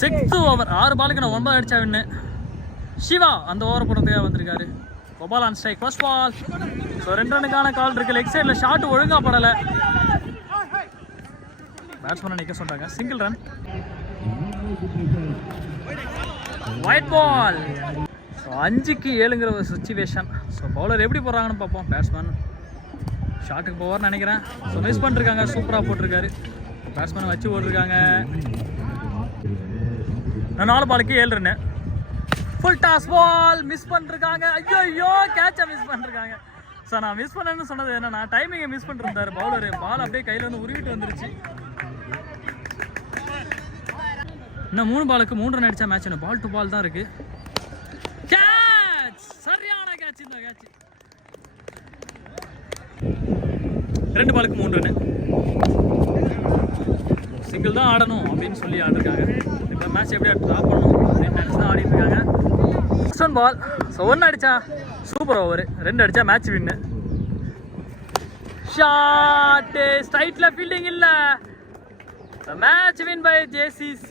6th over 6 பாலுக்கு நான் 9 அடிச்சா வின்னு. சிவா அந்த ஓவர் போடுறதுக்காக வந்திருக்காரு. Gopal on strike first ball. So 2 ரன்னுக்கான கால் இருக்கு. லெக் சைடில் ஷாட் ஒழுங்காக படலை. பேட்ஸ்மேனை நிற்க சொல்கிறாங்க. Single run. Wide ball. So 5க்கு 7ங்கிற ஒரு சுச்சுவேஷன். ஸோ பவுலர் எப்படி போடுறாங்கன்னு பார்ப்போம். பேட்ஸ்மேன் ஷாட்டுக்கு போவார்னு நினைக்கிறேன். ஸோ மிஸ் பண்ணிருக்காங்க. சூப்பராக போட்டிருக்காரு. பேட்ஸ்மேனை வச்சு ஓடிருக்காங்க. 4 பாலுக்கு 7 run. Full toss ball miss பண்ணிருக்காங்க. ஐயோ கேட்சை மிஸ் பண்ணிருக்காங்க. சார் நான் மிஸ் பண்ணேன்னு சொன்னது என்னன்னா டைமிங்கை மிஸ் பண்ணிருந்தாரு பவுலரு. பால் அப்படியே கையில் வந்து உருவிட்டு வந்துருச்சு. இன்னும் 3 பாலுக்கு 3 ரன் அடிச்சா மேட்ச். பால் டு பால் தான் இருக்கு. கேட்ச், சரியான கேட்ச். இந்த கேட்ச் 2 பாலுக்கு 3 ரன். சிங்கிள் தான் ஆடணும் அப்படின்னு சொல்லி ஆடிருக்காங்க. இந்த மேட்ச் எப்படியா ட்ராப் பண்ணணும் அப்படின்னு நினச்சி தான் ஆடிட்டு இருக்காங்க. ஃபர்ஸ்ட் ஒன் பால். ஸோ 1 அடிச்சா சூப்பர் ஓவர். 2 அடிச்சா மேட்ச் வின்னு. ஷாட் ஸ்ட்ரைட்ல ஃபீல்டிங் இல்லை. Match win by JCC.